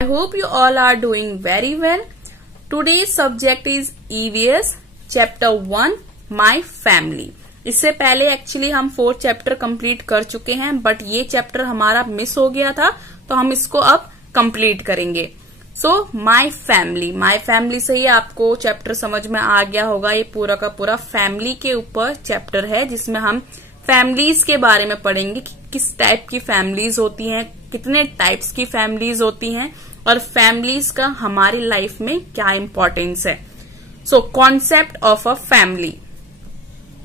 I hope you all are doing very well. Today's subject is EVS Chapter 1 My Family. इससे पहले actually हम 4th chapter complete कर चुके हैं, but ये चैप्टर हमारा मिस हो गया था तो हम इसको अब कंप्लीट करेंगे. सो माई फैमिली से ही आपको चैप्टर समझ में आ गया होगा. ये पूरा का पूरा फैमिली के ऊपर चैप्टर है जिसमें हम फैमिलीज के बारे में पढ़ेंगे कि किस टाइप की फैमिलीज होती हैं, कितने टाइप्स की फैमिलीज होती हैं और फैमिलीज का हमारी लाइफ में क्या इम्पोर्टेंस है. So concept of a family.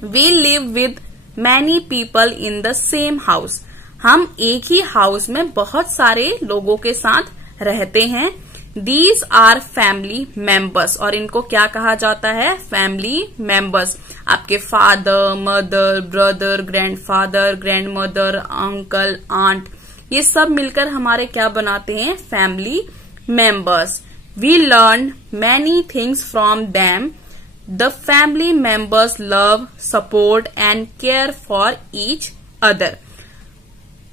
We live with many people in the same house. हम एक ही हाउस में बहुत सारे लोगों के साथ रहते हैं. These are family members. और इनको क्या कहा जाता है? Family members. आपके father, mother, brother, grandfather, grandmother, uncle, aunt, ये सब मिलकर हमारे क्या बनाते हैं? Family members. We learn many things from them. The family members love, support and care for each other.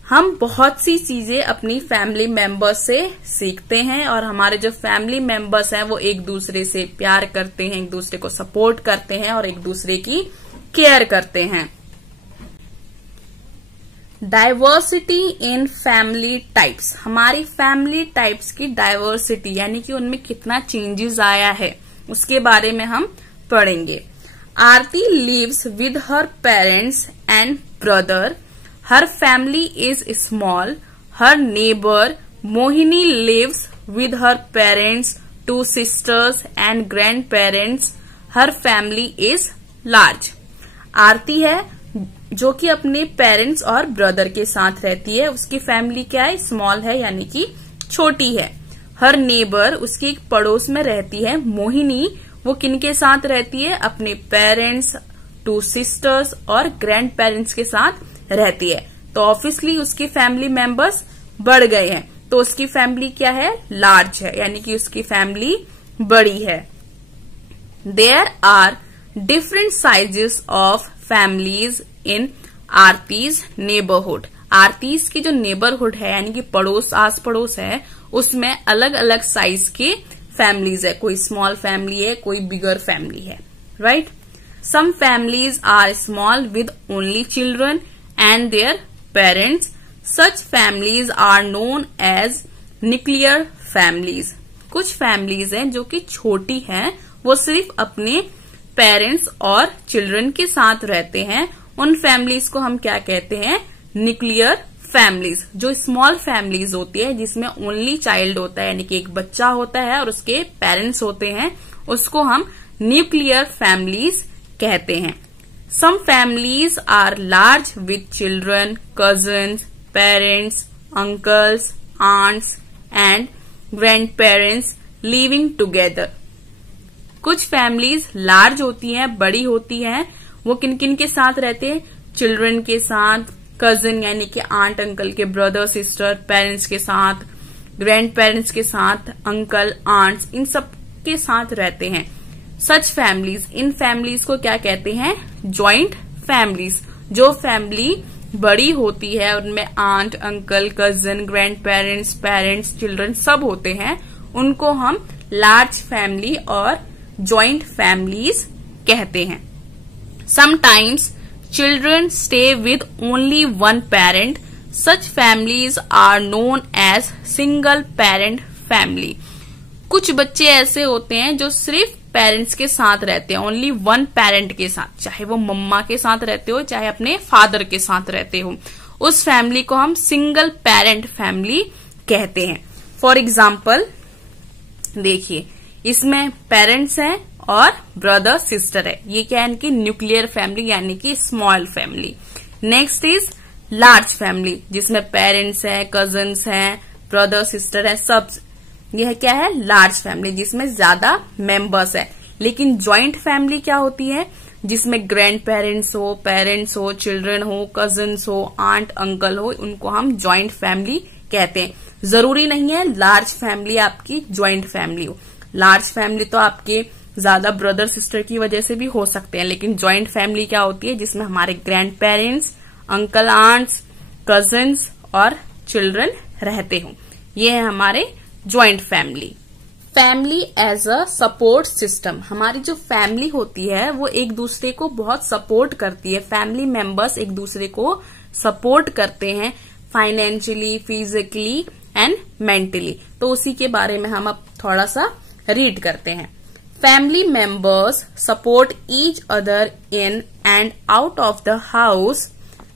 हम बहुत सी चीजें अपनी फैमिली मेंबर्स से सीखते हैं और हमारे जो फैमिली मेंबर्स हैं वो एक दूसरे से प्यार करते हैं, एक दूसरे को सपोर्ट करते हैं और एक दूसरे की केयर करते हैं. Diversity in family types. हमारी फैमिली टाइप्स की डाइवर्सिटी यानी कि उनमें कितना चेंजेस आया है उसके बारे में हम पढ़ेंगे. Aarti lives with her parents and brother. Her family is small. Her neighbor Mohini lives with her parents, 2 sisters and grandparents. Her family is large. आरती है जो कि अपने पेरेंट्स और ब्रदर के साथ रहती है. उसकी फैमिली क्या है? स्मॉल है यानी कि छोटी है. हर नेबर, उसकी एक पड़ोस में रहती है. मोहिनी, वो किनके साथ रहती है? अपने पेरेंट्स, 2 सिस्टर्स और ग्रैंड पेरेंट्स के साथ रहती है. तो ऑब्वियसली उसकी फैमिली मेंबर्स बढ़ गए हैं तो उसकी फैमिली क्या है? लार्ज है यानी कि उसकी फैमिली बड़ी है. There are different sizes of families in Aarti's neighbourhood. Aarti's की जो नेबरहुड है यानी कि पड़ोस, आस पड़ोस है, उसमें अलग अलग साइज के फैमिलीज है. कोई स्मॉल फैमिली है, कोई बिगर फैमिली है, right. Some families are small with only children and their parents. Such families are known as nuclear families. कुछ फैमिलीज हैं जो कि छोटी हैं, वो सिर्फ अपने पेरेंट्स और चिल्ड्रन के साथ रहते हैं. उन फैमिलीज को हम क्या कहते हैं? Nuclear families. जो स्मॉल फैमिलीज होती है जिसमें ओनली चाइल्ड होता है यानी कि एक बच्चा होता है और उसके पेरेंट्स होते हैं, उसको हम न्यूक्लियर फैमिलीज कहते हैं. Some families are large with children, cousins, parents, uncles, aunts and grandparents living together. कुछ फैमिलीज लार्ज होती हैं, बड़ी होती हैं. वो किन किन के साथ रहते हैं? चिल्ड्रन के साथ, कजिन यानी कि आंट अंकल के ब्रदर सिस्टर, पेरेंट्स के साथ, ग्रैंड पेरेंट्स के साथ, अंकल आंट्स, इन सब के साथ रहते हैं. सच फैमिलीज, इन फैमिलीज को क्या कहते हैं? Joint families. जो फैमिली बड़ी होती है उनमें aunt uncle cousin grandparents parents children सब होते हैं, उनको हम लार्ज फैमिली और जॉइंट फैमिलीज कहते हैं. Sometimes children stay with only one parent. Such families are known as single parent family. कुछ बच्चे ऐसे होते हैं जो सिर्फ पेरेंट्स के साथ रहते हैं, ओनली वन पेरेंट के साथ, चाहे वो मम्मा के साथ रहते हो चाहे अपने फादर के साथ रहते हो. उस फैमिली को हम सिंगल पेरेंट फैमिली कहते हैं. फॉर एग्जाम्पल देखिए, इसमें पेरेंट्स हैं और ब्रदर सिस्टर है. ये क्या है? इनकी न्यूक्लियर फैमिली यानी कि small family. Next is large family जिसमें पेरेंट्स हैं, कजिन्स हैं, ब्रदर सिस्टर है, सब. यह क्या है? लार्ज फैमिली जिसमें ज्यादा मेंबर्स है. लेकिन जॉइंट फैमिली क्या होती है? जिसमें ग्रैंड पेरेंट्स हो, चिल्ड्रन हो, कजिन्स हो, आंट अंकल हो, उनको हम जॉइंट फैमिली कहते हैं. जरूरी नहीं है लार्ज फैमिली आपकी जॉइंट फैमिली हो. लार्ज फैमिली तो आपके ज्यादा ब्रदर सिस्टर की वजह से भी हो सकते हैं, लेकिन जॉइंट फैमिली क्या होती है? जिसमें हमारे grandparents, uncle aunts, cousins और चिल्ड्रन रहते हो. ये है हमारे joint family. Family as a support system, हमारी जो फैमिली होती है वो एक दूसरे को बहुत सपोर्ट करती है। फैमिली मेंबर्स एक दूसरे को सपोर्ट करते हैं फाइनेंशियली, फिजिकली एंड मेंटली। तो उसी के बारे में हम अब थोड़ा सा रीड करते हैं। Family members support each other in and out of the house.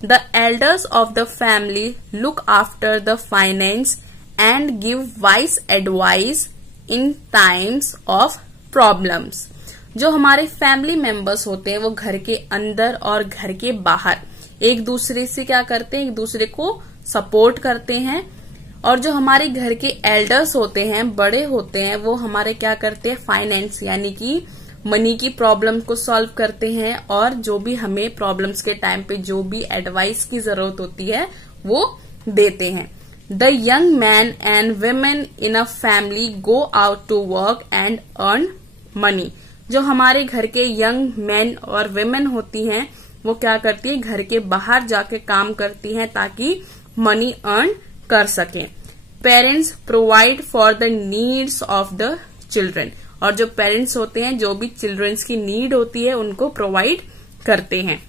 The elders of the family look after the finance and give wise advice in times of problems. जो हमारे फैमिली मेंबर्स होते हैं वो घर के अंदर और घर के बाहर एक दूसरे से क्या करते हैं, एक दूसरे को सपोर्ट करते हैं। और जो हमारे घर के एल्डर्स होते हैं, बड़े होते हैं, वो हमारे क्या करते हैं, फाइनेंस यानी कि मनी की प्रॉब्लम को सॉल्व करते हैं और जो भी हमें प्रॉब्लम्स के टाइम पे जो भी एडवाइस की जरूरत होती है वो देते हैं। The young men and women in a family go out to work and earn money. जो हमारे घर के यंग मैन और विमेन होती हैं वो क्या करती है, घर के बाहर जाके काम करती हैं ताकि मनी अर्न कर सकें। Parents provide for the needs of the children, और जो पेरेंट्स होते हैं जो भी चिल्ड्रंस की नीड होती है उनको प्रोवाइड करते हैं।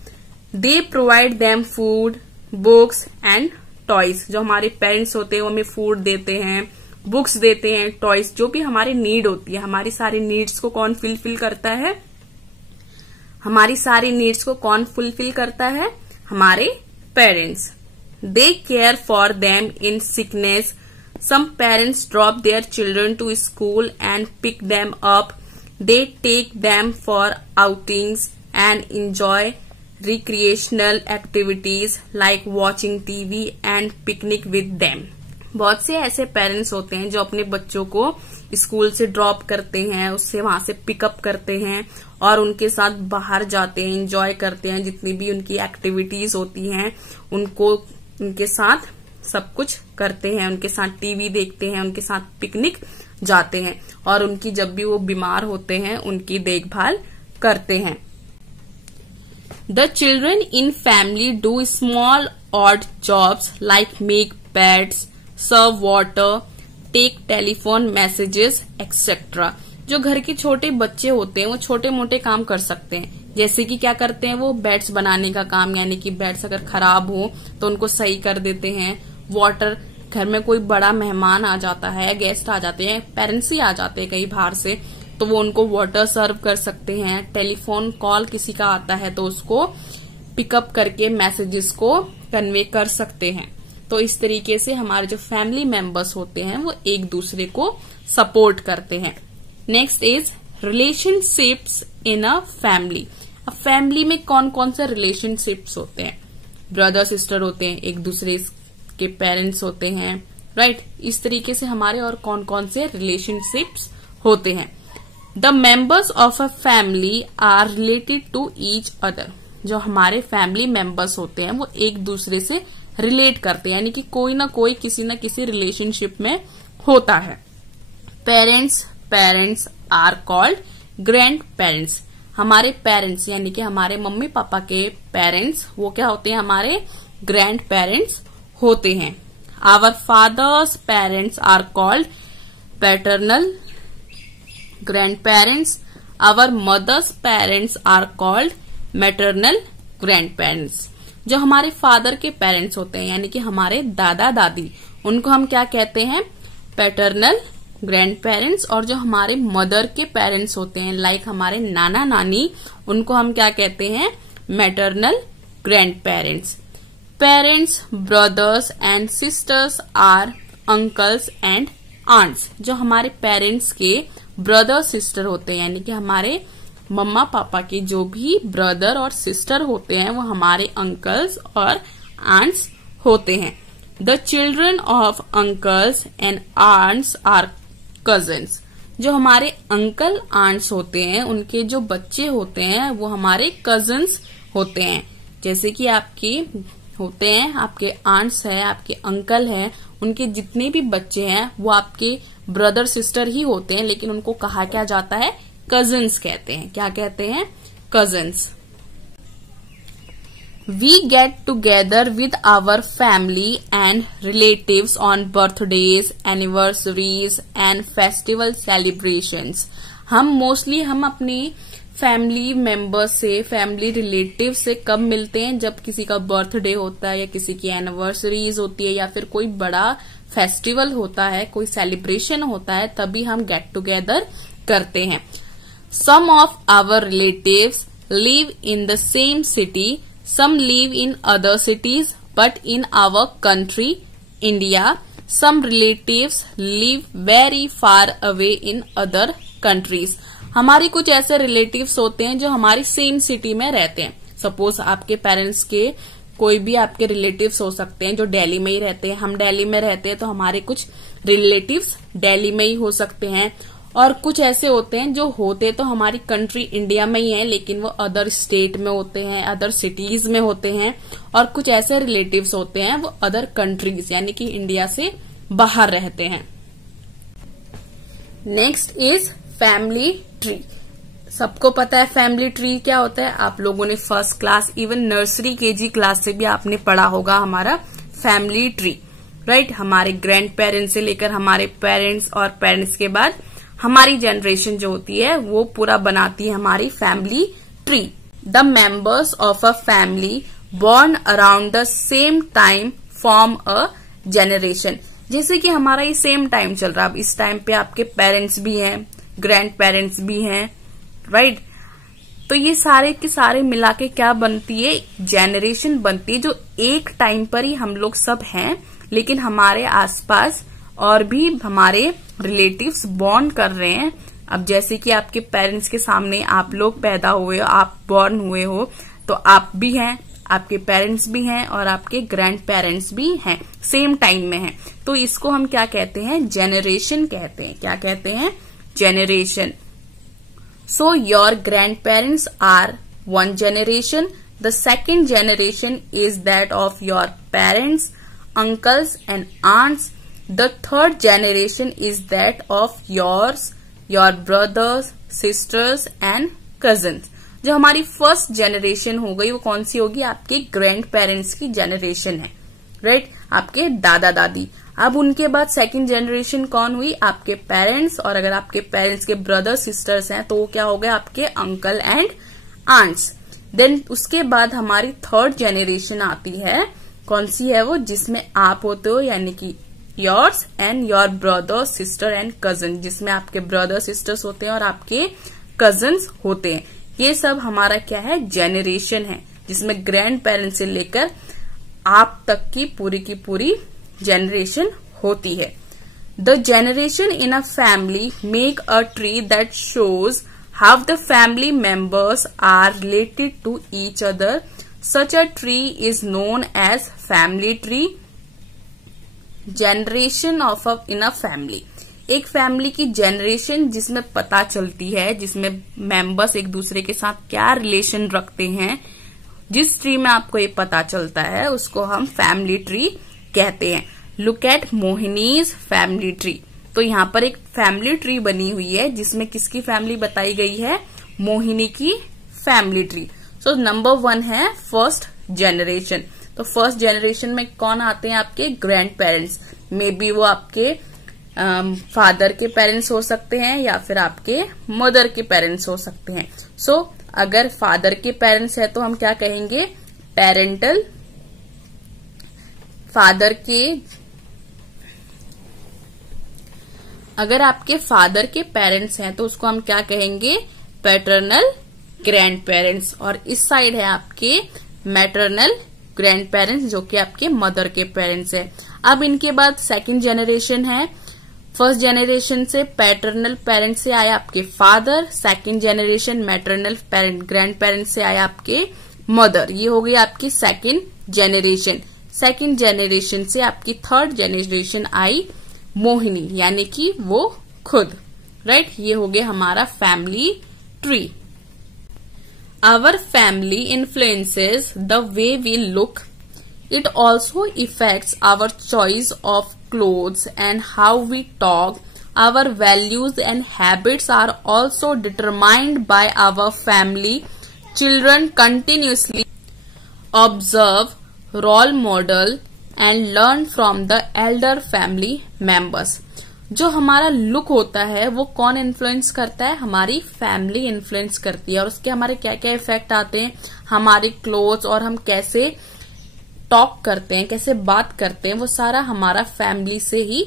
They provide them food, books and toys. जो हमारे पेरेंट्स होते हैं वो हमें फूड देते हैं, बुक्स देते हैं, टॉयज, जो भी हमारी नीड होती है। हमारी सारी नीड्स को कौन फुलफिल करता है, हमारी सारी नीड्स को कौन फुलफिल करता है, हमारे parents. They care for them in sickness. Some parents drop their children to school and pick them up. They take them for outings and enjoy recreational activities like watching TV and picnic with them. बहुत से ऐसे parents होते हैं जो अपने बच्चों को school से ड्रॉप करते हैं, उससे वहां से पिकअप करते हैं और उनके साथ बाहर जाते हैं, एंजॉय करते हैं, जितनी भी उनकी एक्टिविटीज होती हैं उनको उनके साथ सब कुछ करते हैं, उनके साथ टीवी देखते हैं, उनके साथ पिकनिक जाते हैं और उनकी जब भी वो बीमार होते हैं उनकी देखभाल करते हैं। The children in family do small odd jobs like make beds, serve water, take telephone messages, etc. जो घर के छोटे बच्चे होते हैं वो छोटे मोटे काम कर सकते हैं, जैसे कि क्या करते हैं, वो बेड्स बनाने का काम, यानी कि बेड्स अगर खराब हो तो उनको सही कर देते हैं। वाटर, घर में कोई बड़ा मेहमान आ जाता है, गेस्ट आ जाते हैं, पेरेंट्स ही आ जाते हैं कई बाहर से, तो वो उनको वाटर सर्व कर सकते हैं। टेलीफोन कॉल किसी का आता है तो उसको पिकअप करके मैसेजेस को कन्वे कर सकते हैं। तो इस तरीके से हमारे जो फैमिली मेंबर्स होते हैं वो एक दूसरे को सपोर्ट करते हैं। Next is relationships in a family. अब फैमिली में कौन कौन से रिलेशनशिप्स होते हैं, ब्रदर सिस्टर होते हैं, एक दूसरे के पेरेंट्स होते हैं, राइट। इस तरीके से हमारे और कौन कौन से रिलेशनशिप्स होते हैं। The members of a family are related to each other. जो हमारे फैमिली मेंबर्स होते हैं वो एक दूसरे से रिलेट करते हैं, यानी कि कोई ना कोई किसी न किसी रिलेशनशिप में होता है। Parents are called grandparents. हमारे पेरेंट्स यानी कि हमारे मम्मी पापा के पेरेंट्स वो क्या होते हैं, हमारे ग्रैंड पेरेंट्स होते हैं। Our father's parents are called paternal grandparents. Our mother's parents are called maternal grandparents. जो हमारे फादर के पेरेंट्स होते हैं यानी कि हमारे दादा दादी, उनको हम क्या कहते हैं, पैटर्नल ग्रैंड पेरेंट्स। और जो हमारे मदर के पेरेंट्स होते हैं लाइक हमारे नाना नानी, उनको हम क्या कहते हैं, maternal grandparents. Parents, brothers and sisters are uncles and aunts. जो हमारे पेरेंट्स के ब्रदर सिस्टर होते हैं यानी कि हमारे मम्मा पापा के जो भी ब्रदर और सिस्टर होते हैं वो हमारे अंकल्स और आंट्स होते हैं। The children of uncles and aunts are cousins. जो हमारे अंकल आंट्स होते हैं उनके जो बच्चे होते हैं वो हमारे कजिन्स होते हैं। जैसे कि आपके होते हैं, आपके आंट्स है, आपके अंकल है, उनके जितने भी बच्चे हैं वो आपके ब्रदर सिस्टर ही होते हैं, लेकिन उनको कहा क्या जाता है, कजिन्स कहते हैं। क्या कहते हैं, cousins. We get together with our family and relatives on birthdays, anniversaries and festival celebrations. हम अपनी फैमिली मेंबर्स से, फैमिली रिलेटिव से कब मिलते हैं? जब किसी का बर्थडे होता है या किसी की एनिवर्सरीज होती है या फिर कोई बड़ा फेस्टिवल होता है, कोई सेलिब्रेशन होता है, तभी हम गेट टुगेदर करते हैं. Some of our relatives live in the same city. Some live in other cities, but in our country, India, some relatives live very far away in other countries. हमारी कुछ ऐसे relatives होते हैं जो हमारी same city में रहते हैं. सपोज आपके पेरेंट्स के कोई भी आपके रिलेटिव्स हो सकते हैं जो दिल्ली में ही रहते हैं. हम दिल्ली में रहते हैं तो हमारे कुछ रिलेटिव्स दिल्ली में ही हो सकते हैं. और कुछ ऐसे होते हैं जो होते तो हमारी कंट्री इंडिया में ही है, लेकिन वो अदर स्टेट में होते हैं, अदर सिटीज में होते हैं. और कुछ ऐसे रिलेटिव्स होते हैं वो अदर कंट्रीज यानी कि इंडिया से बाहर रहते हैं. Next is family tree. सबको पता है फैमिली ट्री क्या होता है. आप लोगों ने first class, even nursery KG class से भी आपने पढ़ा होगा हमारा फैमिली ट्री, राइट. हमारे ग्रैंड पेरेंट्स से लेकर हमारे पेरेंट्स और पेरेंट्स के बाद हमारी जनरेशन जो होती है वो पूरा बनाती है हमारी family tree. The members of a family born around the same time form a generation. जैसे कि हमारा ये सेम टाइम चल रहा है, अब इस टाइम पे आपके पेरेंट्स भी हैं, ग्रैंड पेरेंट्स भी हैं, राइट. तो ये सारे के सारे मिला के क्या बनती है? जनरेशन बनती है, जो एक टाइम पर ही हम लोग सब हैं, लेकिन हमारे आसपास और भी हमारे रिलेटिव्स बॉर्न कर रहे हैं. अब जैसे कि आपके पेरेंट्स के सामने आप लोग पैदा हुए हो, आप बॉर्न हुए हो, तो आप भी हैं, आपके पेरेंट्स भी हैं और आपके ग्रैंड पेरेंट्स भी हैं, सेम टाइम में हैं. तो इसको हम क्या कहते हैं? जेनरेशन कहते हैं. क्या कहते हैं? Generation. So your grandparents are one generation. The second generation is that of your parents, uncles and aunts. The third generation is that of yours, your brothers, sisters and cousins. जो हमारी first generation हो गई वो कौन सी होगी? आपके grand parents की generation है, राइट. आपके दादा दादी. अब उनके बाद सेकंड जनरेशन कौन हुई? आपके पेरेंट्स. और अगर आपके पेरेंट्स के ब्रदर्स सिस्टर्स हैं तो वो क्या हो गए? आपके अंकल एंड आंट्स. देन उसके बाद हमारी थर्ड जनरेशन आती है. कौन सी है वो? जिसमें आप होते हो, यानी कि yours and your brother sister and cousin, जिसमें आपके ब्रदर सिस्टर्स होते हैं और आपके कजन्स होते हैं. ये सब हमारा क्या है? जेनरेशन है, जिसमें ग्रैंड पेरेंट्स से लेकर आप तक की पूरी जनरेशन होती है. The generation in a family make a tree that shows how the family members are related to each other. Such a tree is known as family tree. Generation of in a family. एक family की generation जिसमें पता चलती है, जिसमें members एक दूसरे के साथ क्या रिलेशन रखते हैं, जिस ट्री में आपको ये पता चलता है उसको हम फैमिली ट्री कहते हैं. Look at Mohini's family tree. तो यहाँ पर एक फैमिली ट्री बनी हुई है जिसमें किसकी फैमिली बताई गई है? मोहिनी की फैमिली ट्री. तो नंबर 1 है फर्स्ट जनरेशन. तो फर्स्ट जनरेशन में कौन आते हैं? आपके ग्रैंड पेरेंट्स. मे बी वो आपके फादर के पेरेंट्स हो सकते हैं या फिर आपके मदर के पेरेंट्स हो सकते हैं. सो अगर फादर के पेरेंट्स है तो हम क्या कहेंगे? पेरेंटल. फादर के, अगर आपके फादर के पेरेंट्स हैं तो उसको हम क्या कहेंगे? Paternal grand parents. और इस साइड है आपके मैटरनल ग्रैंड पेरेंट्स, जो कि आपके मदर के पेरेंट्स है. अब इनके बाद सेकंड जनरेशन है. फर्स्ट जनरेशन से पैटर्नल पेरेंट्स से आया आपके father. Second generation maternal grand parents से आया आपके मदर. ये हो गई आपकी सेकंड जनरेशन. सेकंड जनरेशन से आपकी थर्ड जनरेशन आई मोहिनी, यानी कि वो खुद, राइट. ये हो गया हमारा family tree. Our family influences the way we look. It also affects our choice of clothes and how we talk. Our values and habits are also determined by our family. Children continuously observe, role model and learn from the elder family members. जो हमारा look होता है वो कौन influence करता है? हमारी family influence करती है। और उसके हमारे क्या क्या इफेक्ट आते हैं? हमारे क्लोथ्स और हम कैसे टॉक करते हैं, कैसे बात करते हैं, वो सारा हमारा फैमिली से ही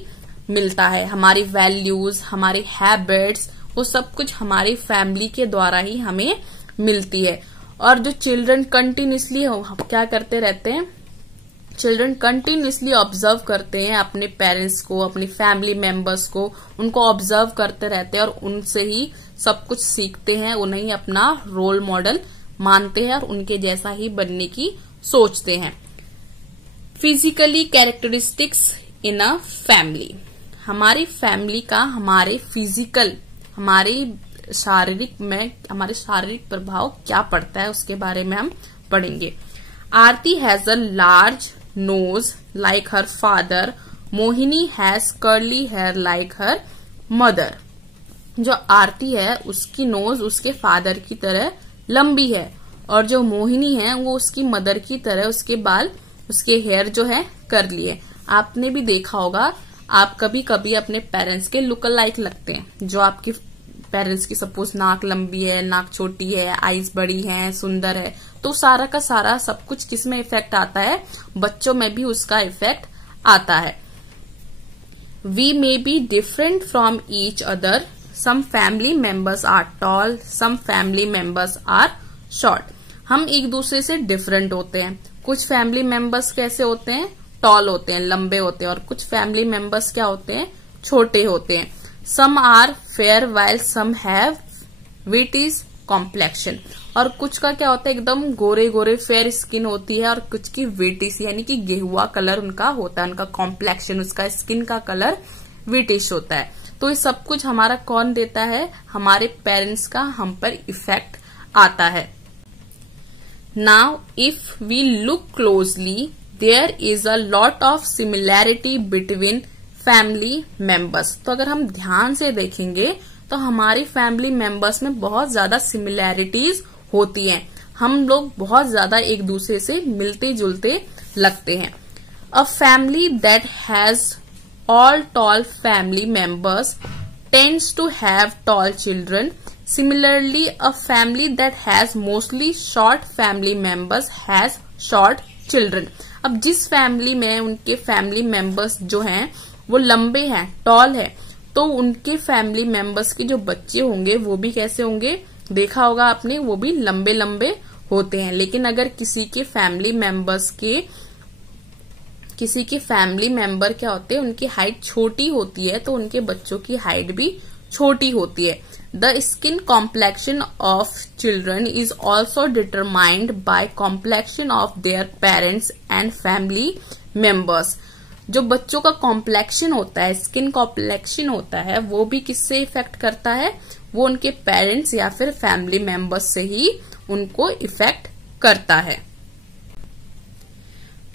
मिलता है। हमारी वैल्यूज, हमारी हैबिट्स, वो सब कुछ हमारी फैमिली के द्वारा ही हमें मिलती है। और जो चिल्ड्रन कंटिन्यूसली क्या करते रहते हैं? चिल्ड्रन कंटिन्यूसली ऑब्जर्व करते हैं अपने पेरेंट्स को, अपनी फैमिली मेंबर्स को, उनको ऑब्जर्व करते रहते हैं और उनसे ही सब कुछ सीखते हैं, उन्हें अपना रोल मॉडल मानते हैं और उनके जैसा ही बनने की सोचते हैं। Physically characteristics in a family. हमारी फैमिली का हमारे फिजिकल, हमारे शारीरिक प्रभाव क्या पड़ता है उसके बारे में हम पढ़ेंगे। Aarti has a large nose like her father, Mohini has curly hair like her mother. जो आरती है उसकी नोज उसके फादर की तरह लंबी है और जो मोहिनी है वो उसकी मदर की तरह उसके बाल, उसके हेयर जो है कर्ली है। आपने भी देखा होगा, आप कभी कभी अपने पेरेंट्स के लुक अलाइक लगते हैं। जो आपकी पेरेंट्स की सपोज नाक लंबी है, नाक छोटी है, आईज बड़ी है, सुंदर है, तो सारा का सारा सब कुछ किसमें इफेक्ट आता है? बच्चों में भी उसका इफेक्ट आता है। We may be different from each other, some family members are tall, some family members are short. हम एक दूसरे से डिफरेंट होते हैं। कुछ फैमिली मेंबर्स कैसे होते हैं? टॉल होते हैं, लंबे होते हैं। और कुछ फैमिली मेंबर्स क्या होते हैं? छोटे होते हैं। Some are fair while some have wheatish complexion. और कुछ का क्या होता है? एकदम गोरे गोरे फेयर स्किन होती है और कुछ की विटिश यानी कि गेहुआ कलर उनका होता है, उनका कॉम्प्लेक्शन, उसका स्किन का कलर विटिश होता है। तो ये सब कुछ हमारा कौन देता है? हमारे पेरेंट्स का हम पर इफेक्ट आता है। Now if we look closely there is a lot of similarity between family members. तो अगर हम ध्यान से देखेंगे तो हमारी फैमिली मेंबर्स में बहुत ज्यादा सिमिलैरिटीज होती हैं। हम लोग बहुत ज्यादा एक दूसरे से मिलते जुलते लगते हैं। A family that has all tall family members tends to have tall children. Similarly, a family that has mostly short family members has short children. अब जिस फैमिली में उनके फैमिली मेंबर्स जो हैं वो लंबे हैं, टॉल है, तो उनके फैमिली मेंबर्स के जो बच्चे होंगे वो भी कैसे होंगे? देखा होगा आपने, वो भी लंबे लंबे होते हैं। लेकिन अगर किसी के फैमिली मेंबर क्या होते हैं? उनकी हाइट छोटी होती है तो उनके बच्चों की हाइट भी छोटी होती है। The skin complexion of children is also determined by complexion of their parents and family members. जो बच्चों का कॉम्प्लेक्शन होता है, स्किन कॉम्प्लेक्शन होता है, वो भी किससे इफेक्ट करता है? वो उनके पेरेंट्स या फिर फैमिली मेंबर्स से ही उनको इफेक्ट करता है।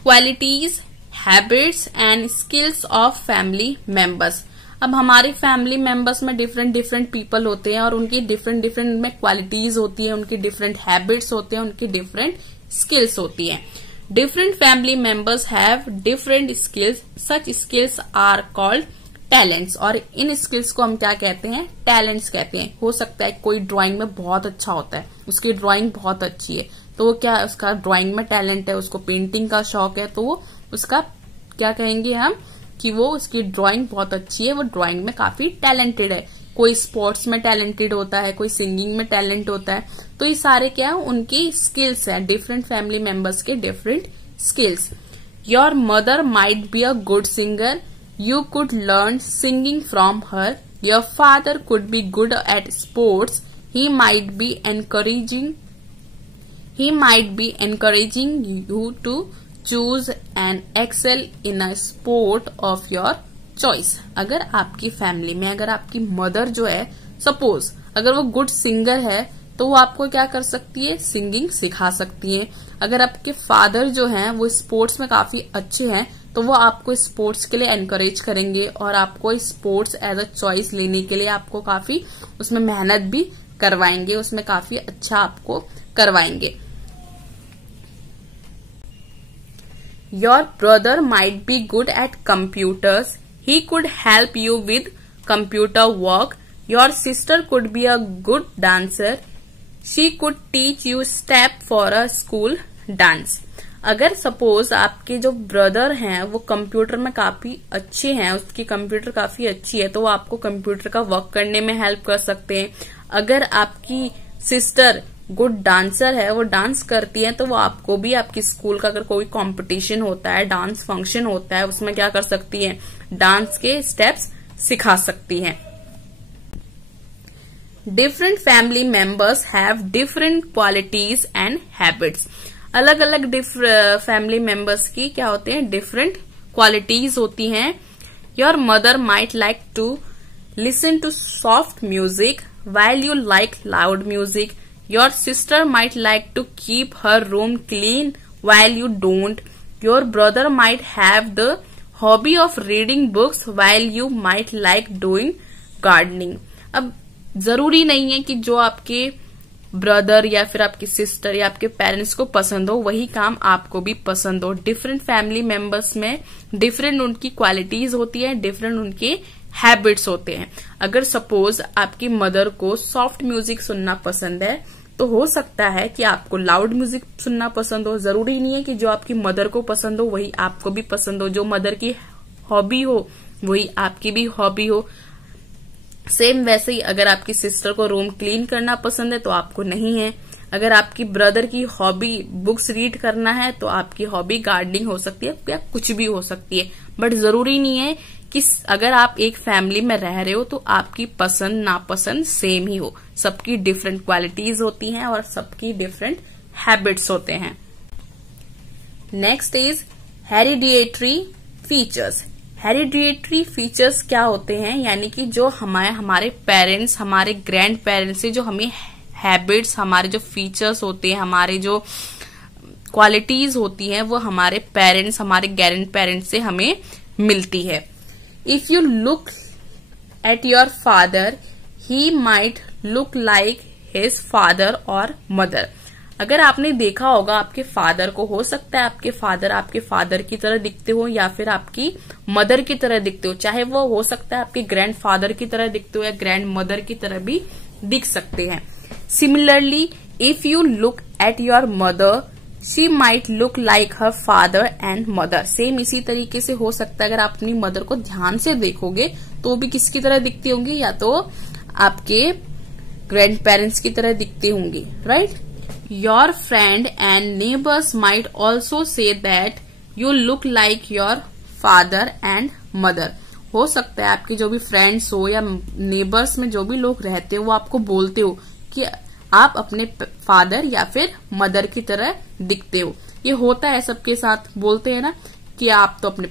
Qualities, habits and skills of family members. अब हमारे फैमिली मेंबर्स में डिफरेंट पीपल होते हैं और उनकी डिफरेंट में क्वालिटीज होती है, उनकी डिफरेंट हैबिट्स होते हैं, उनकी डिफरेंट स्किल्स होती हैं। Different family members have different skills, such skills are called talents. और इन स्किल्स को हम क्या कहते हैं? टैलेंट्स कहते हैं। हो सकता है कोई ड्राइंग में बहुत अच्छा होता है, उसकी ड्राइंग बहुत अच्छी है, तो वो क्या, उसका ड्राइंग में टैलेंट है, उसको पेंटिंग का शौक है, तो वो उसका क्या कहेंगे हम कि वो उसकी ड्राइंग बहुत अच्छी है, वो ड्राइंग में काफी टैलेंटेड है। कोई स्पोर्ट्स में टैलेंटेड होता है, कोई सिंगिंग में टैलेंट होता है। तो ये सारे क्या है? उनकी स्किल्स हैं, डिफरेंट फैमिली मेंबर्स के different skills. Your mother might be a good singer, you could learn singing from her. Your father could be good at sports, he might be encouraging you to choose and excel in a sport of your choice. अगर आपकी family में अगर आपकी mother जो है, suppose अगर वो good singer है तो वो आपको क्या कर सकती है? सिंगिंग सिखा सकती है। अगर आपके फादर जो हैं वो स्पोर्ट्स में काफी अच्छे हैं तो वो आपको स्पोर्ट्स के लिए एनकरेज करेंगे और आपको स्पोर्ट्स एज अ चॉइस लेने के लिए आपको काफी उसमें मेहनत भी करवाएंगे, उसमें काफी अच्छा आपको करवाएंगे। Your brother might be good at computers, he could help you with computer work, your sister could be a good dancer, she could teach you step for a school dance. अगर सपोज आपके जो brother हैं वो computer में काफी अच्छे हैं, उसकी कंप्यूटर काफी अच्छी है, तो वो आपको कंप्यूटर का वर्क करने में हेल्प कर सकते हैं। अगर आपकी सिस्टर गुड डांसर है, वो डांस करती है, तो वो आपको भी आपकी स्कूल का अगर कोई कंपटीशन होता है, डांस फंक्शन होता है, उसमें क्या कर सकती है, डांस के स्टेप्स सिखा सकती हैं। Different family members have different qualities and habits. अलग अलग फैमिली मेंबर्स की क्या होते हैं, डिफरेंट क्वालिटीज होती हैं। Your mother might like to listen to soft music while you like loud music, your sister might like to keep her room clean while you don't, your brother might have the hobby of reading books while you might like doing gardening। अब जरूरी नहीं है कि जो आपके brother या फिर आपकी सिस्टर या आपके पेरेंट्स को पसंद हो वही काम आपको भी पसंद हो। डिफरेंट फैमिली मेंबर्स में डिफरेंट उनकी क्वालिटीज होती है, डिफरेंट उनके हैबिट्स होते हैं। अगर सपोज आपकी मदर को सॉफ्ट म्यूजिक सुनना पसंद है, तो हो सकता है कि आपको लाउड म्यूजिक सुनना पसंद हो। जरूरी नहीं है कि जो आपकी मदर को पसंद हो वही आपको भी पसंद हो, जो मदर की हॉबी हो वही आपकी भी हॉबी हो। सेम वैसे ही अगर आपकी सिस्टर को रूम क्लीन करना पसंद है तो आपको नहीं है। अगर आपकी ब्रदर की हॉबी बुक्स रीड करना है तो आपकी हॉबी गार्डनिंग हो सकती है या कुछ भी हो सकती है। बट जरूरी नहीं है कि अगर आप एक फैमिली में रह रहे हो तो आपकी पसंद नापसंद सेम ही हो। सबकी डिफरेंट क्वालिटीज होती हैं और सबकी डिफरेंट हैबिट्स होते हैं। Next is hereditary features. Hereditary features क्या होते हैं, यानी कि जो हमारे पेरेंट्स, हमारे ग्रैंड पेरेंट्स से जो हमें हैबिट्स, हमारे जो फीचर्स होते हैं, हमारे जो क्वालिटीज होती हैं, वो हमारे पेरेंट्स, हमारे ग्रैंड पेरेंट्स से हमें मिलती है। If you look at your father, he might look like his father और मदर। अगर आपने देखा होगा आपके फादर को, हो सकता है आपके फादर की तरह दिखते हो या फिर आपकी मदर की तरह दिखते हो। चाहे वो हो सकता है आपके ग्रैंड फादर की तरह दिखते हो या ग्रैंड मदर की तरह भी दिख सकते हैं। Similarly if you look at your mother, she might look like her father and mother. Same इसी तरीके से हो सकता है अगर आप अपनी मदर को ध्यान से देखोगे तो वो भी किसकी तरह दिखती होंगी, या तो आपके ग्रैंड पेरेंट्स की तरह दिखती होंगी, right. Your friend and neighbours might also say that you look like your father and mother. हो सकता है आपके जो भी फ्रेंड्स हो या नेबर्स में जो भी लोग रहते हो वो आपको बोलते हो कि आप अपने फादर या फिर मदर की तरह दिखते हो। ये होता है सबके साथ, बोलते हैं ना कि आप तो अपने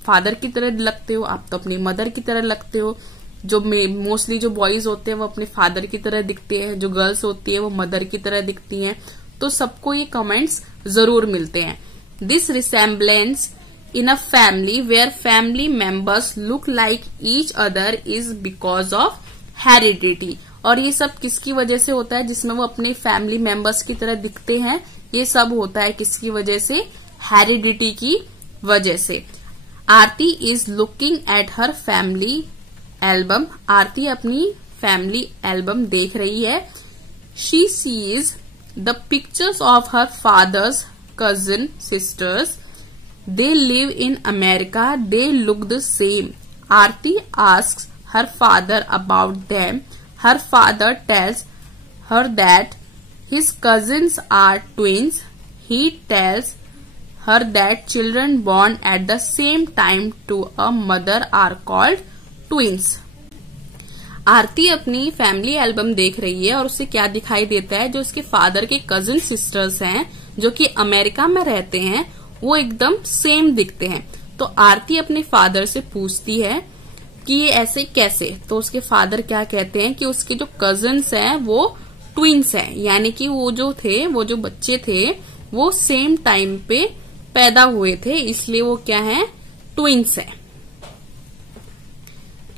फादर की तरह लगते हो, आप तो अपनी मदर की तरह लगते हो। जो मोस्टली जो बॉयज होते हैं वो अपने फादर की तरह दिखते हैं, जो गर्ल्स होती है वो मदर की तरह दिखती हैं। तो सबको ये कमेंट्स जरूर मिलते हैं। This resemblance in a family where family members look like each other is because of heredity. और ये सब किसकी वजह से होता है, जिसमें वो अपने फैमिली मेंबर्स की तरह दिखते हैं, ये सब होता है किसकी वजह से, हेरिडिटी की वजह से। Aarti is looking at her family album. Aarti अपनी फैमिली एल्बम देख रही है। She sees the pictures of her father's cousin sisters. They live in America. They look the same. Aarti asks her father about them. Her father tells her that his cousins are twins. He tells her that children born at the same time to a mother are called twins. आरती अपनी family album देख रही है और उसे क्या दिखाई देता है, जो उसके फादर के कजिन सिस्टर्स हैं जो कि अमेरिका में रहते हैं वो एकदम सेम दिखते हैं। तो आरती अपने फादर से पूछती है कि ये ऐसे कैसे, तो उसके फादर क्या कहते हैं कि उसके जो कजिन्स हैं वो ट्विंस हैं, यानी कि वो जो बच्चे थे वो सेम टाइम पे पैदा हुए थे, इसलिए वो क्या है, ट्विंस हैं।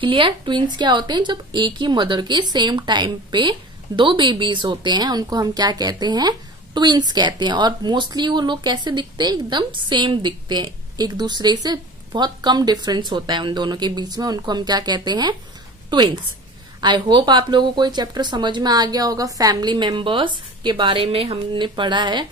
क्लियर। ट्विंस क्या होते हैं, जब एक ही मदर के सेम टाइम पे दो बेबीज होते हैं उनको हम क्या कहते हैं, ट्विंस कहते हैं। और मोस्टली वो लोग कैसे दिखते हैं, एकदम सेम दिखते हैं, एक दूसरे से बहुत कम डिफरेंस होता है उन दोनों के बीच में, उनको हम क्या कहते हैं, ट्विंस। आई होप आप लोगों को ये चैप्टर समझ में आ गया होगा। फैमिली मेंबर्स के बारे में हमने पढ़ा है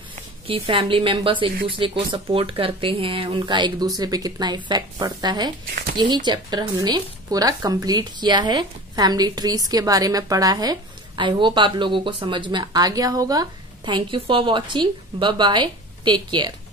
कि फैमिली मेंबर्स एक दूसरे को सपोर्ट करते हैं, उनका एक दूसरे पे कितना इफेक्ट पड़ता है। यही चैप्टर हमने पूरा कंप्लीट किया है, फैमिली ट्रीज के बारे में पढ़ा है। आई होप आप लोगों को समझ में आ गया होगा। Thank you for watching, bye bye, take care.